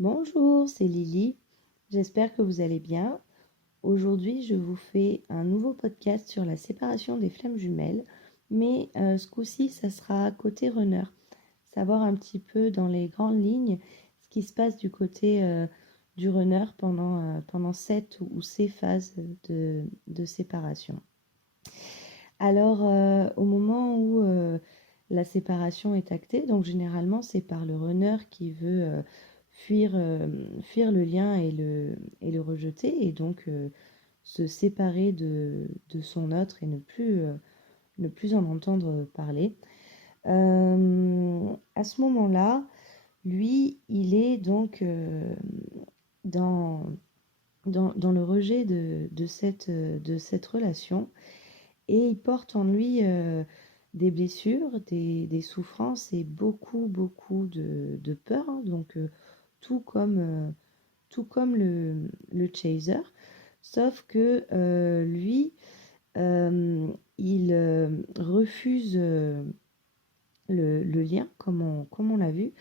Bonjour, c'est Lily. J'espère que vous allez bien. Aujourd'hui, je vous fais un nouveau podcast sur la séparation des flammes jumelles, mais ce coup-ci, ça sera côté runner. Savoir un petit peu dans les grandes lignes ce qui se passe du côté du runner pendant cette ou ces phases de séparation. Alors, au moment où la séparation est actée, donc généralement c'est par le runner qui veut fuir le lien et le rejeter, et donc se séparer de son autre et ne plus en entendre parler. À ce moment-là, lui, il est donc dans, dans le rejet de cette relation, et il porte en lui des blessures, des souffrances et beaucoup, beaucoup de peur, hein. Donc, tout comme le chaser, sauf que lui, il refuse le lien, comme on l'a vu.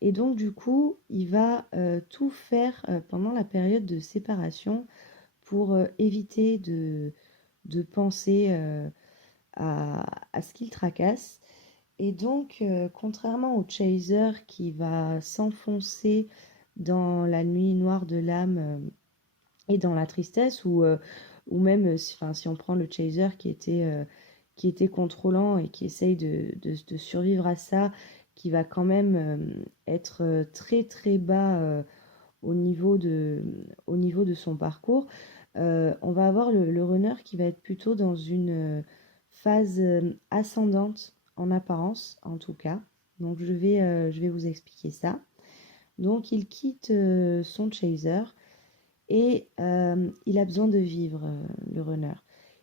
Et donc, du coup, il va tout faire pendant la période de séparation pour éviter de penser à ce qu'il tracasse. Et donc, contrairement au chaser qui va s'enfoncer dans la nuit noire de l'âme et dans la tristesse, ou même si on prend le chaser qui était contrôlant et qui essaye de survivre à ça, qui va quand même être très très bas au niveau de son parcours, on va avoir le runner qui va être plutôt dans une phase ascendante en apparence, en tout cas. Donc je vais vous expliquer ça. Donc il quitte son chaser et il a besoin de vivre, le runner.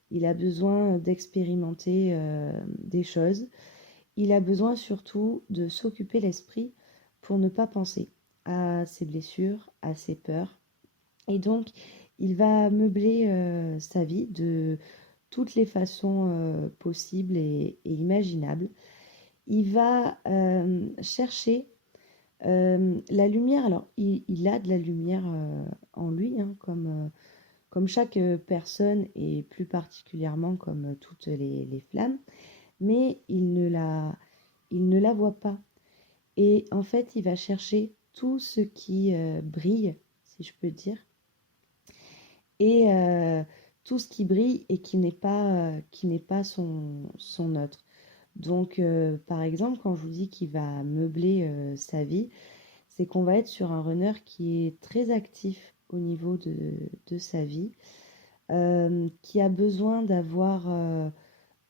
Il a besoin d'expérimenter des choses. Il a besoin surtout de s'occuper l'esprit pour ne pas penser à ses blessures, à ses peurs. Et donc, il va meubler sa vie de toutes les façons possibles et imaginables. Il va chercher la lumière. Alors, il a de la lumière en lui, hein, comme chaque personne, et plus particulièrement comme toutes les flammes, mais il ne la voit pas. Et en fait, il va chercher tout ce qui brille, si je peux dire, et tout ce qui brille et qui n'est pas son autre. Donc, par exemple, quand je vous dis qu'il va meubler sa vie, c'est qu'on va être sur un runner qui est très actif au niveau de sa vie, qui a besoin d'avoir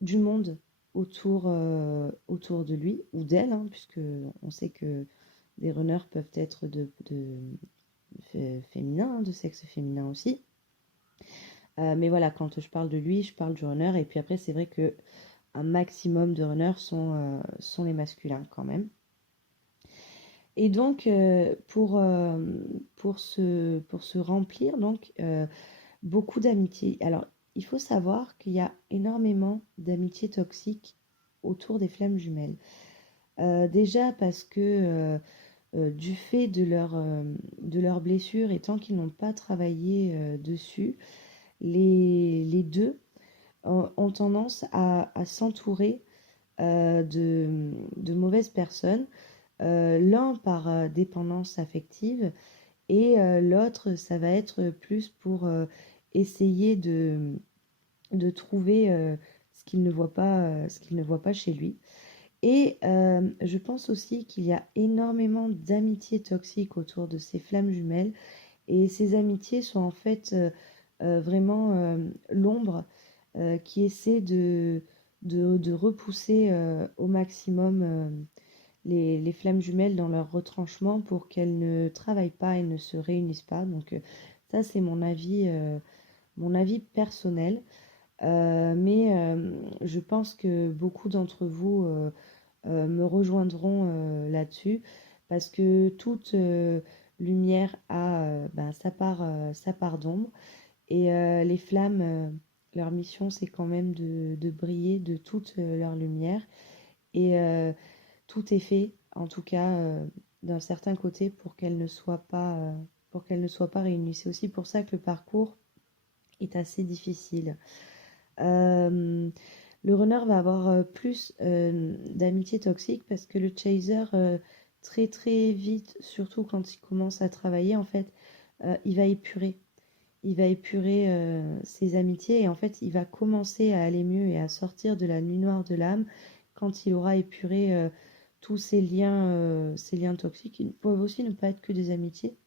du monde autour de lui ou d'elle, hein, puisque on sait que des runners peuvent être féminins, hein, de sexe féminin aussi. Mais voilà, quand je parle de lui, je parle du runner. Et puis après, c'est vrai que un maximum de runners sont les masculins quand même. Et donc, pour se remplir, donc, beaucoup d'amitié. Alors, il faut savoir qu'il y a énormément d'amitiés toxiques autour des flammes jumelles. Déjà parce que du fait de leurs blessures, et tant qu'ils n'ont pas travaillé dessus, les deux ont tendance à s'entourer de mauvaises personnes, l'un par dépendance affective, et l'autre, ça va être plus pour essayer de trouver ce qu'il ne voit pas chez lui. Et je pense aussi qu'il y a énormément d'amitiés toxiques autour de ces flammes jumelles. Et ces amitiés sont en fait vraiment l'ombre qui essaie de repousser au maximum les flammes jumelles dans leur retranchement pour qu'elles ne travaillent pas et ne se réunissent pas. Donc ça, c'est mon avis personnel. Mais je pense que beaucoup d'entre vous me rejoindront là-dessus, parce que toute lumière a ben, sa part d'ombre. Et les flammes, leur mission, c'est quand même de briller de toute leur lumière. Et tout est fait, en tout cas, d'un certain côté pour qu'elle ne soit pas réunie. C'est aussi pour ça que le parcours est assez difficile. Euh, le runner va avoir plus d'amitié toxique parce que le chaser, très très vite, surtout quand il commence à travailler, en fait, il va épurer. Il va épurer ses amitiés et en fait, il va commencer à aller mieux et à sortir de la nuit noire de l'âme quand il aura épuré tous ces liens toxiques. Ils peuvent aussi ne pas être que des amitiés.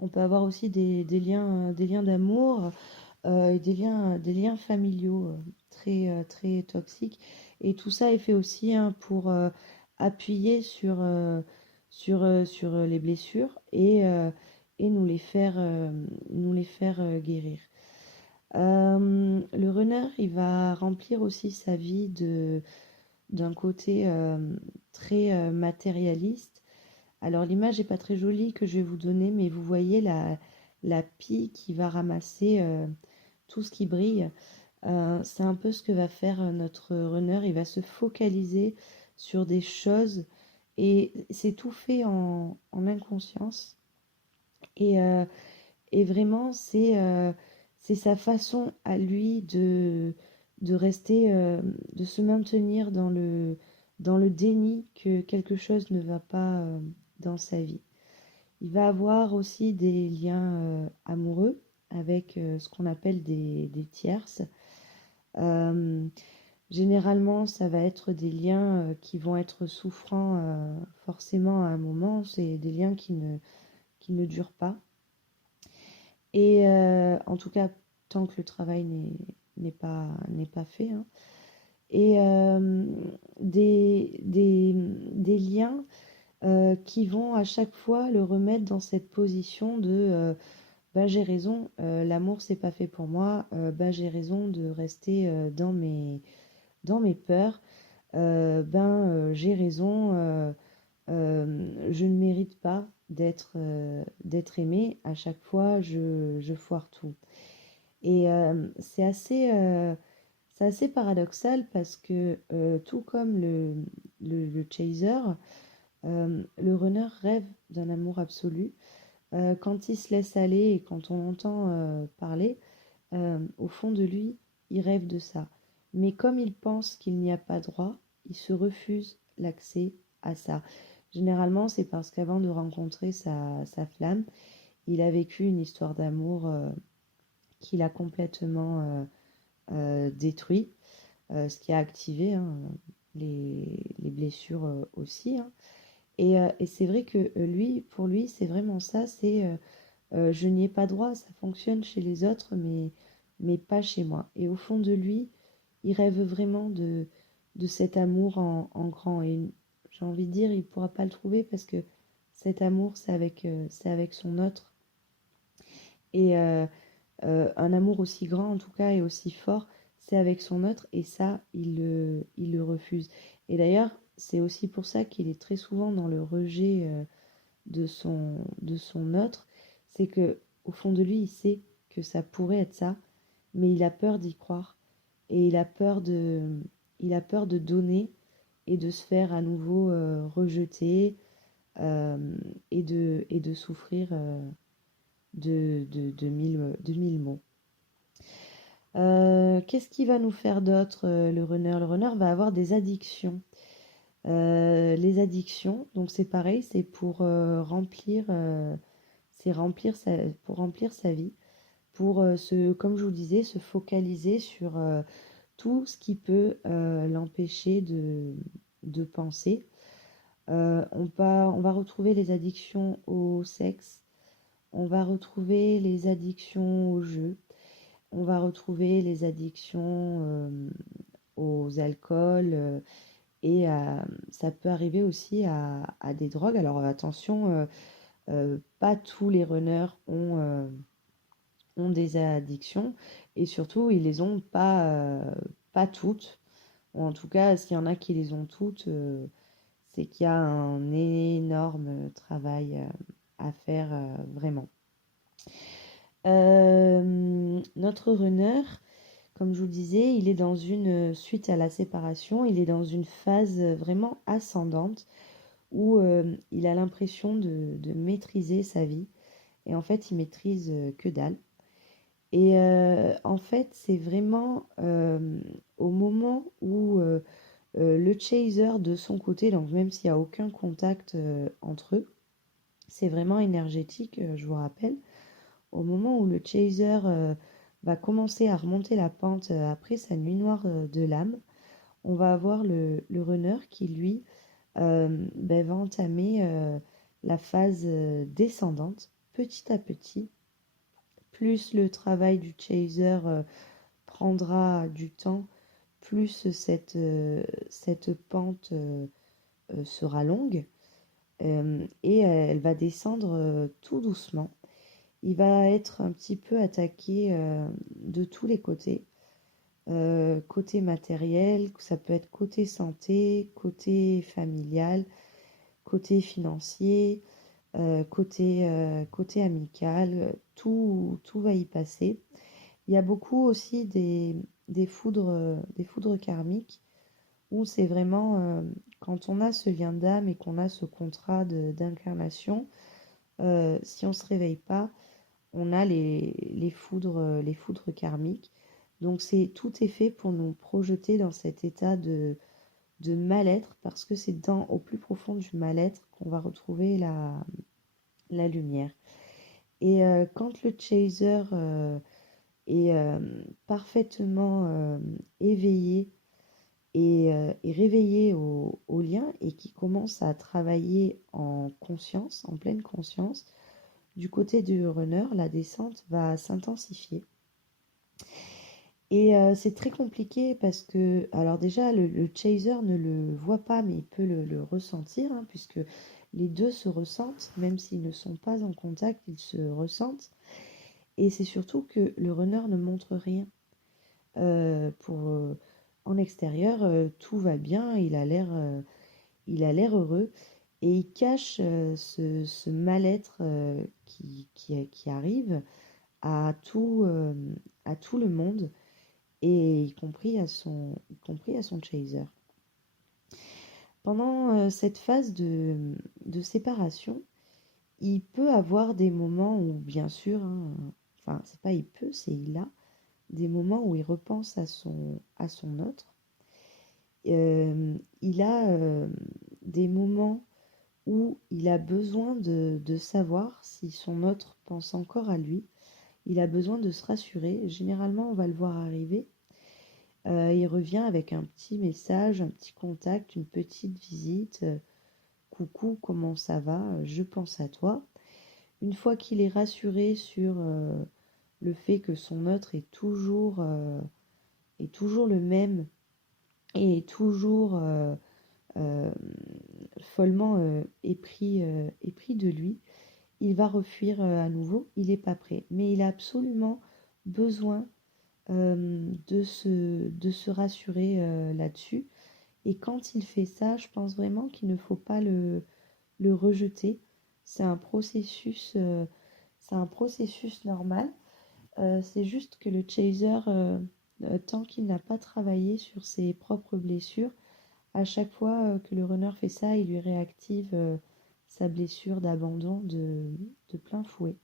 On peut avoir aussi des liens d'amour et des liens familiaux très toxiques. Et tout ça est fait aussi hein, pour appuyer sur les blessures et nous les faire guérir. Le runner, il va remplir aussi sa vie d'un côté très matérialiste. Alors l'image n'est pas très jolie que je vais vous donner, mais vous voyez la pie qui va ramasser tout ce qui brille. C'est un peu ce que va faire notre runner. Il va se focaliser sur des choses et c'est tout fait en inconscience. Et, euh, et vraiment, c'est sa façon à lui de rester, de se maintenir dans le déni que quelque chose ne va pas dans sa vie. Il va avoir aussi des liens amoureux avec ce qu'on appelle des tierces. Euh, Généralement, ça va être des liens qui vont être souffrants forcément à un moment. C'est des liens qui ne durent pas. Et en tout cas, tant que le travail n'est pas fait. Hein. Et des liens qui vont à chaque fois le remettre dans cette position de bah, j'ai raison, l'amour c'est pas fait pour moi, bah, j'ai raison de rester dans mes peurs, j'ai raison, je ne mérite pas d'être aimée, à chaque fois je foire tout. Et c'est assez paradoxal parce que tout comme le chaser, le runner rêve d'un amour absolu. Quand il se laisse aller et quand on entend parler, au fond de lui, il rêve de ça. Mais comme il pense qu'il n'y a pas droit, il se refuse l'accès à ça. Généralement, c'est parce qu'avant de rencontrer sa flamme, il a vécu une histoire d'amour qui l'a complètement détruit, ce qui a activé hein, les blessures aussi. Hein. Et c'est vrai que lui, pour lui, c'est vraiment ça, c'est je n'y ai pas droit, ça fonctionne chez les autres, mais pas chez moi. Et au fond de lui, il rêve vraiment de cet amour en grand. Et j'ai envie de dire, il ne pourra pas le trouver parce que cet amour, c'est avec son autre. Et un amour aussi grand, en tout cas, et aussi fort, c'est avec son autre. Et ça, il le refuse. Et d'ailleurs, c'est aussi pour ça qu'il est très souvent dans le rejet de son autre, c'est que au fond de lui, il sait que ça pourrait être ça, mais il a peur d'y croire et il a peur de donner et de se faire à nouveau rejeter et de souffrir de mille maux. Qu'est-ce qui va nous faire d'autre, le runner? Le runner va avoir des addictions. Les addictions, donc c'est pareil, pour remplir sa vie, pour comme je vous disais, se focaliser sur tout ce qui peut l'empêcher de penser. On va retrouver les addictions au sexe, on va retrouver les addictions au jeu, on va retrouver les addictions aux alcools et ça peut arriver aussi à des drogues. Alors attention, pas tous les runners ont des addictions et surtout ils les ont pas toutes. Ou en tout cas, s'il y en a qui les ont toutes, c'est qu'il y a un énorme travail à faire vraiment. Notre runner, comme je vous disais, il est suite à la séparation, il est dans une phase vraiment ascendante où il a l'impression de maîtriser sa vie. Et en fait, il maîtrise que dalle. Et en fait, c'est vraiment au moment où le chaser de son côté, donc même s'il n'y a aucun contact entre eux, c'est vraiment énergétique, je vous rappelle. Au moment où le chaser va commencer à remonter la pente après sa nuit noire de l'âme, on va avoir le runner qui, lui, va entamer la phase descendante petit à petit. Plus le travail du chaser prendra du temps, plus cette pente sera longue et elle va descendre tout doucement. Il va être un petit peu attaqué de tous les côtés. Côté matériel, ça peut être côté santé, côté familial, côté financier, côté amical, tout va y passer. Il y a beaucoup aussi des foudres karmiques où c'est vraiment quand on a ce lien d'âme et qu'on a ce contrat d'incarnation, si on ne se réveille pas, on a les foudres karmiques. Donc tout est fait pour nous projeter dans cet état de mal-être parce que c'est au plus profond du mal-être qu'on va retrouver la lumière. Et quand le chaser est parfaitement éveillé et réveillé au lien et qui commence à travailler en conscience, en pleine conscience, du côté du runner, la descente va s'intensifier. Et c'est très compliqué parce que, alors déjà, le chaser ne le voit pas, mais il peut le ressentir, hein, puisque les deux se ressentent, même s'ils ne sont pas en contact, ils se ressentent. Et c'est surtout que le runner ne montre rien. En extérieur, tout va bien, il a l'air heureux, et il cache ce mal-être qui arrive à à tout le monde et y compris à son chaser. Pendant cette phase de séparation, il peut avoir des moments où, bien sûr, hein, enfin, c'est pas il peut, c'est il a des moments où il repense à son autre. Il a des moments où il a besoin de savoir si son autre pense encore à lui. Il a besoin de se rassurer. Généralement, on va le voir arriver. Il revient avec un petit message, un petit contact, une petite visite. Coucou, comment ça va? Je pense à toi. Une fois qu'il est rassuré sur le fait que son autre est toujours le même et est toujours euh, follement épris de lui, il va refuir à nouveau. Il n'est pas prêt. Mais il a absolument besoin de se rassurer là-dessus. Et quand il fait ça, je pense vraiment qu'il ne faut pas le rejeter. C'est c'est un processus normal. C'est juste que le chaser, tant qu'il n'a pas travaillé sur ses propres blessures, à chaque fois que le runner fait ça, il lui réactive sa blessure d'abandon de plein fouet.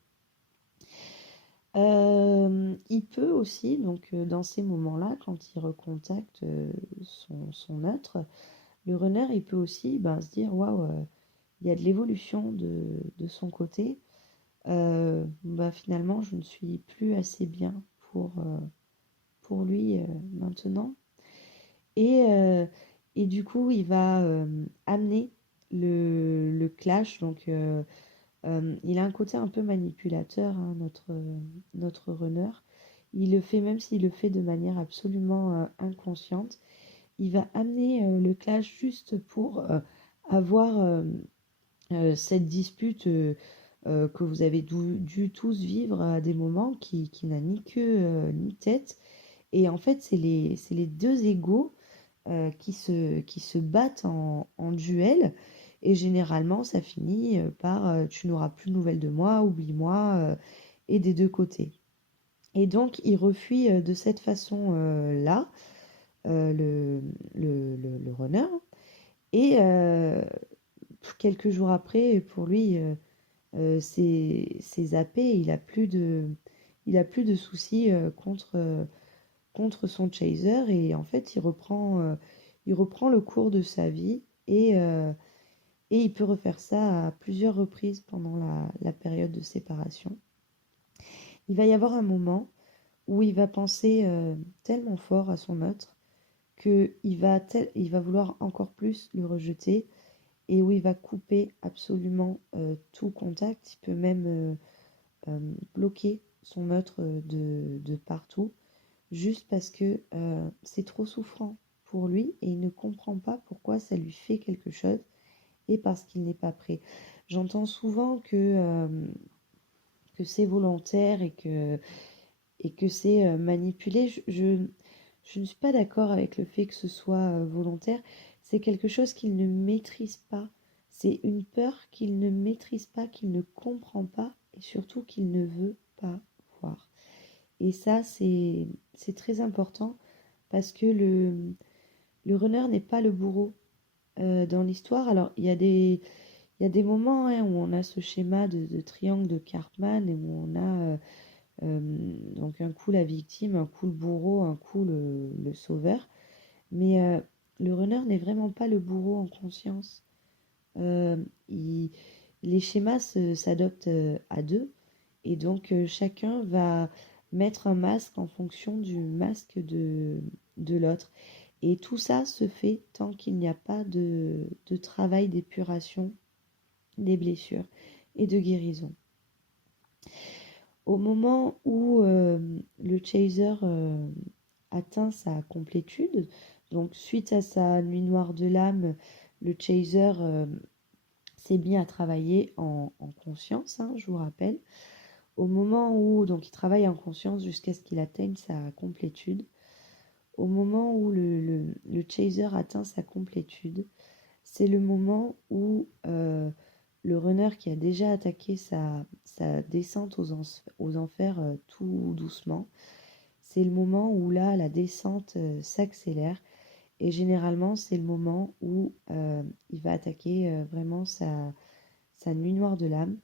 Il peut aussi, donc dans ces moments-là, quand il recontacte son autre, le runner, il peut aussi se dire, waouh, il y a de l'évolution de son côté. Finalement, je ne suis plus assez bien pour lui maintenant. Et, euh, et du coup, il va amener le clash. Donc, il a un côté un peu manipulateur, hein, notre runner. Il le fait, même s'il le fait de manière absolument inconsciente. Il va amener le clash juste pour avoir cette dispute que vous avez dû tous vivre à des moments qui n'a ni queue ni tête. Et en fait, c'est les deux égaux qui se battent en duel. Et généralement, ça finit par tu n'auras plus de nouvelles de moi, oublie-moi, et des deux côtés. Et donc, il refuit de cette façon-là le runner. Et quelques jours après, pour lui, c'est zappé, il a plus de soucis contre son chaser et en fait, il reprend le cours de sa vie et il peut refaire ça à plusieurs reprises pendant la période de séparation. Il va y avoir un moment où il va penser tellement fort à son autre il va vouloir encore plus le rejeter et où il va couper absolument tout contact. Il peut même bloquer son autre de partout, juste parce que c'est trop souffrant pour lui et il ne comprend pas pourquoi ça lui fait quelque chose et parce qu'il n'est pas prêt. J'entends souvent que c'est volontaire et que c'est manipulé. Je ne suis pas d'accord avec le fait que ce soit volontaire. C'est quelque chose qu'il ne maîtrise pas. C'est une peur qu'il ne maîtrise pas, qu'il ne comprend pas et surtout qu'il ne veut pas voir. Et ça, c'est très important parce que le runner n'est pas le bourreau dans l'histoire. Alors, il y a des moments hein, où on a ce schéma de triangle de Karpman et où on a donc un coup la victime, un coup le bourreau, un coup le sauveur. Mais le runner n'est vraiment pas le bourreau en conscience. Euh, il- les schémas s'adoptent à deux et donc chacun va mettre un masque en fonction du masque de l'autre. Et tout ça se fait tant qu'il n'y a pas de travail d'épuration des blessures et de guérison. Au moment où le chaser atteint sa complétude, donc suite à sa nuit noire de l'âme, le chaser s'est mis à travailler en conscience, hein, je vous rappelle. Au moment où donc il travaille en conscience jusqu'à ce qu'il atteigne sa complétude, au moment où le chaser atteint sa complétude, c'est le moment où le runner qui a déjà attaqué sa descente aux enfers tout doucement, c'est le moment où là, la descente s'accélère. Et généralement, c'est le moment où il va attaquer vraiment sa nuit noire de l'âme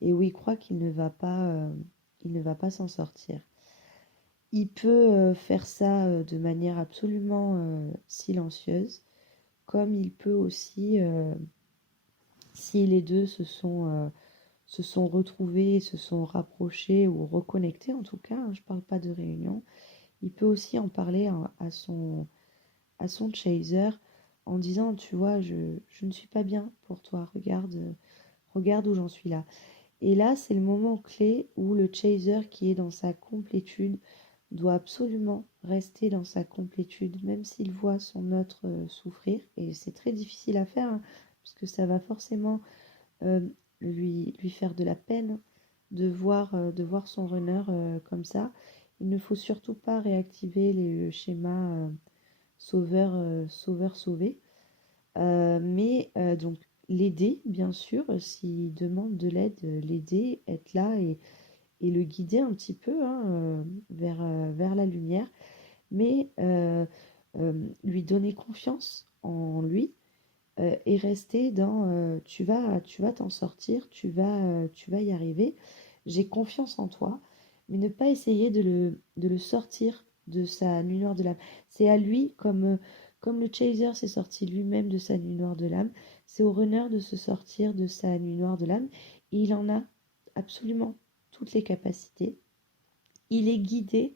et où il croit il ne va pas s'en sortir. Il peut faire ça de manière absolument silencieuse, comme il peut aussi, si les deux se sont retrouvés, se sont rapprochés ou reconnectés en tout cas, hein, je ne parle pas de réunion, il peut aussi en parler à son chaser en disant, tu vois, je ne suis pas bien pour toi, regarde où j'en suis là. Et là, c'est le moment clé où le chaser qui est dans sa complétude doit absolument rester dans sa complétude, même s'il voit son autre souffrir. Et c'est très difficile à faire, hein, parce que ça va forcément euh, lui faire de la peine de voir son runner comme ça. Il ne faut surtout pas réactiver le schéma sauveur-sauvé. Mais donc l'aider, bien sûr, s'il demande de l'aide, l'aider, être là et le guider un petit peu hein, vers la lumière, mais lui donner confiance en lui et rester dans tu vas t'en sortir, tu vas y arriver, j'ai confiance en toi, mais ne pas essayer de le sortir de sa nuit noire de l'âme. C'est à lui, comme le chaser s'est sorti lui-même de sa nuit noire de l'âme, c'est au runner de se sortir de sa nuit noire de l'âme, et il en a absolument toutes les capacités. Il est guidé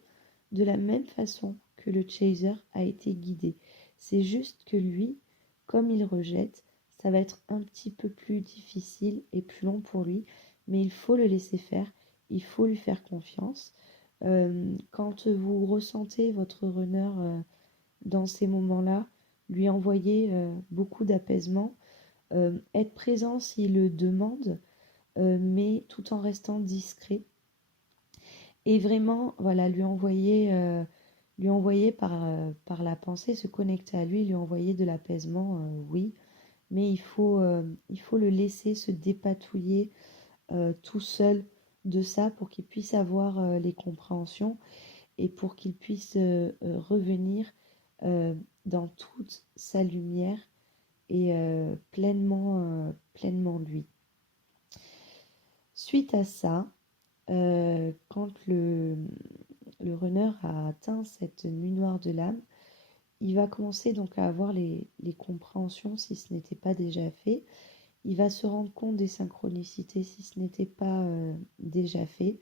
de la même façon que le chaser a été guidé. C'est juste que lui, comme il rejette, ça va être un petit peu plus difficile et plus long pour lui, mais il faut le laisser faire, il faut lui faire confiance. Quand vous ressentez votre runner dans ces moments-là, lui envoyer beaucoup d'apaisement, être présent s'il le demande, mais tout en restant discret et vraiment, voilà, lui envoyer par la pensée, se connecter à lui, lui envoyer de l'apaisement, oui, mais il faut le laisser se dépatouiller tout seul de ça pour qu'il puisse avoir les compréhensions et pour qu'il puisse revenir dans toute sa lumière et pleinement lui. Suite à ça, quand le runner a atteint cette nuit noire de l'âme, il va commencer donc à avoir les compréhensions si ce n'était pas déjà fait. Il va se rendre compte des synchronicités si ce n'était pas déjà fait.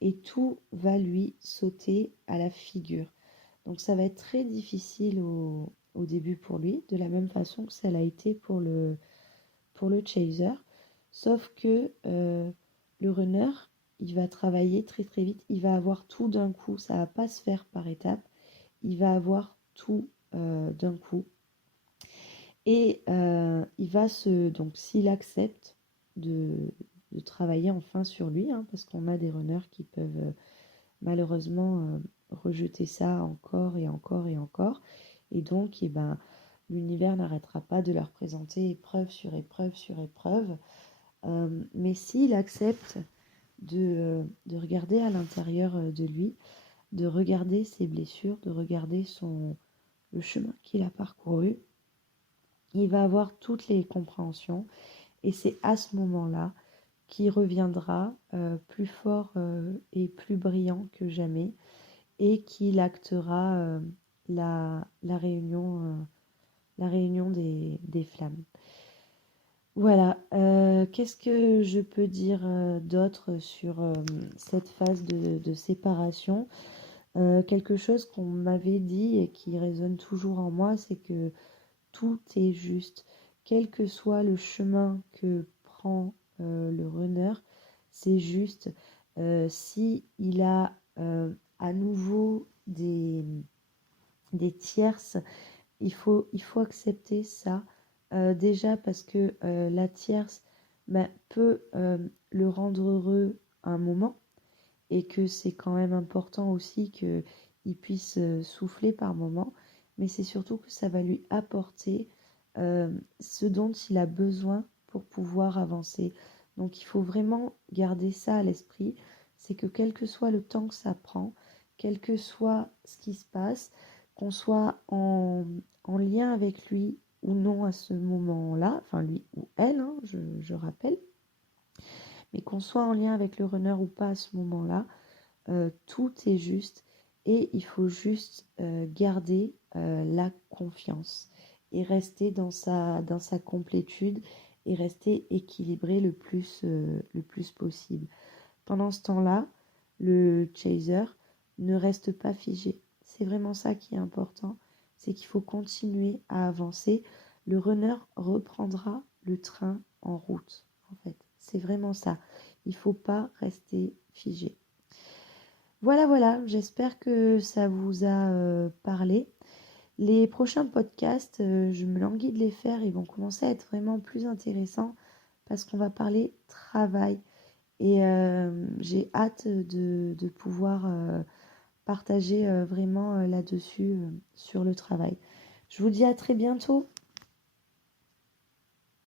Et tout va lui sauter à la figure. Donc ça va être très difficile au début pour lui, de la même façon que ça l'a été pour le chaser. Sauf que le runner, il va travailler très très vite, il va avoir tout d'un coup, ça va pas se faire par étapes, il va avoir tout d'un coup. Et il va donc s'il accepte de travailler enfin sur lui, hein, parce qu'on a des runners qui peuvent malheureusement rejeter ça encore et encore et encore. Et donc, eh ben, l'univers n'arrêtera pas de leur présenter épreuve sur épreuve sur épreuve. Mais s'il accepte de regarder à l'intérieur de lui, de regarder ses blessures, de regarder le chemin qu'il a parcouru, il va avoir toutes les compréhensions. Et c'est à ce moment-là qu'il reviendra plus fort et plus brillant que jamais et qu'il actera la réunion des flammes. Voilà, qu'est-ce que je peux dire d'autre sur cette phase de séparation? Quelque chose qu'on m'avait dit et qui résonne toujours en moi, c'est que tout est juste. Quel que soit le chemin que prend le runner, c'est juste. Si il a à nouveau des tierces, il faut accepter ça. Déjà parce que la tierce peut le rendre heureux un moment et que c'est quand même important aussi qu'il puisse souffler par moment, mais c'est surtout que ça va lui apporter ce dont il a besoin pour pouvoir avancer. Donc il faut vraiment garder ça à l'esprit, c'est que quel que soit le temps que ça prend, quel que soit ce qui se passe, qu'on soit en lien avec lui ou non à ce moment-là, enfin lui ou elle, hein, je rappelle, mais qu'on soit en lien avec le runner ou pas à ce moment-là, tout est juste et il faut juste garder la confiance et rester dans sa complétude et rester équilibré le plus possible. Pendant ce temps-là, le chaser ne reste pas figé. C'est vraiment ça qui est important, c'est qu'il faut continuer à avancer. Le runner reprendra le train en route, en fait. C'est vraiment ça. Il ne faut pas rester figé. Voilà, voilà, j'espère que ça vous a parlé. Les prochains podcasts, je me languis de les faire, ils vont commencer à être vraiment plus intéressants parce qu'on va parler travail. Et j'ai hâte de pouvoir partager vraiment là-dessus sur le travail. Je vous dis à très bientôt.